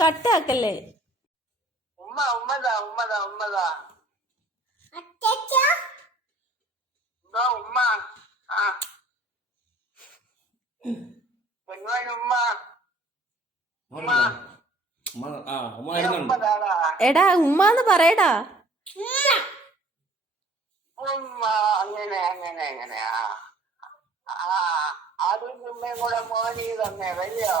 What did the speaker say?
കട്ടാക്കല്ലേ. ഉമ്മ ഉമ്മതാ ഉമ്മതാ ഉമ്മതാ എന്തോ ഉമ്മ. ആ പെണ്ണുവാൻ ഉമ്മ ഉമ്മ ഉമ്മതാടാ. എടാ ഉമ്മാന്ന് പറയടാ. ഉമ്മ അങ്ങനെ അങ്ങനെ അങ്ങനെ. ആ അതും ഉമ്മയും കൂടെ മോനി തന്നെ വലിയോ.